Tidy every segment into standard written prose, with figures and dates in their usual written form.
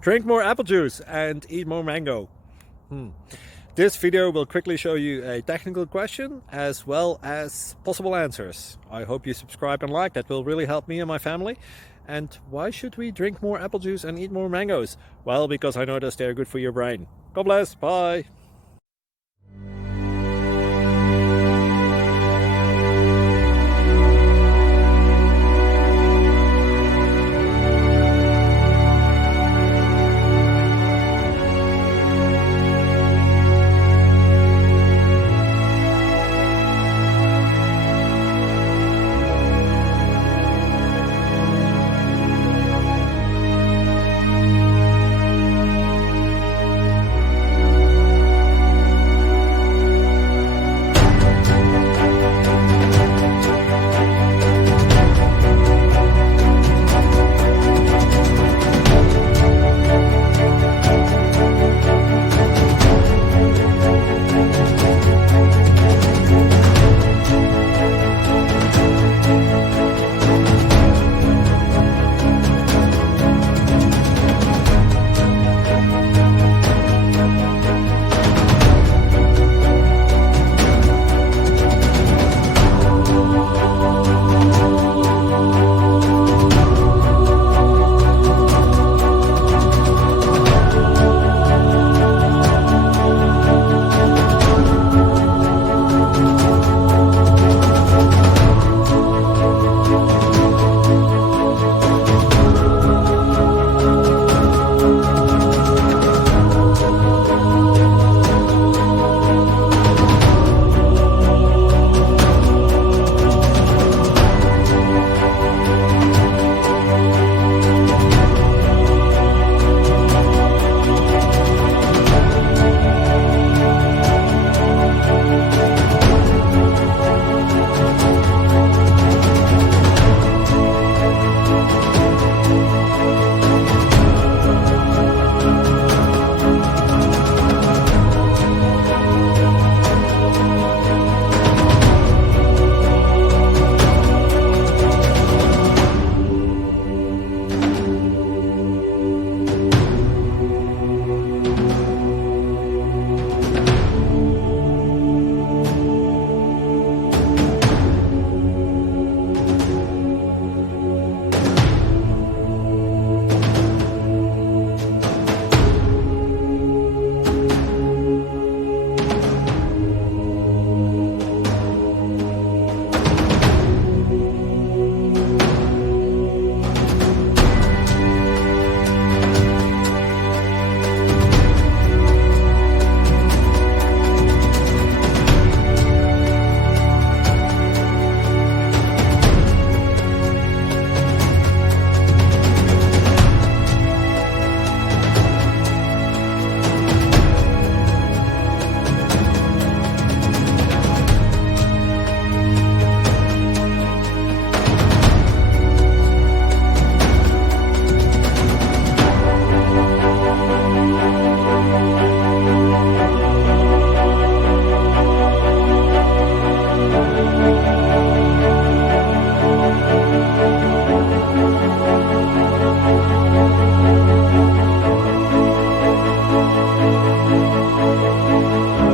Drink more apple juice and eat more mango. This video will quickly show you a technical question as well as possible answers. I hope you subscribe and like, that will really help me and my family. And why should we drink more apple juice and eat more mangoes? Well, because I noticed they're good for your brain. God bless, bye!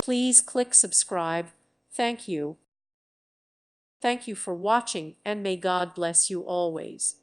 Please click subscribe. Thank you. Thank you for watching, and may God bless you always.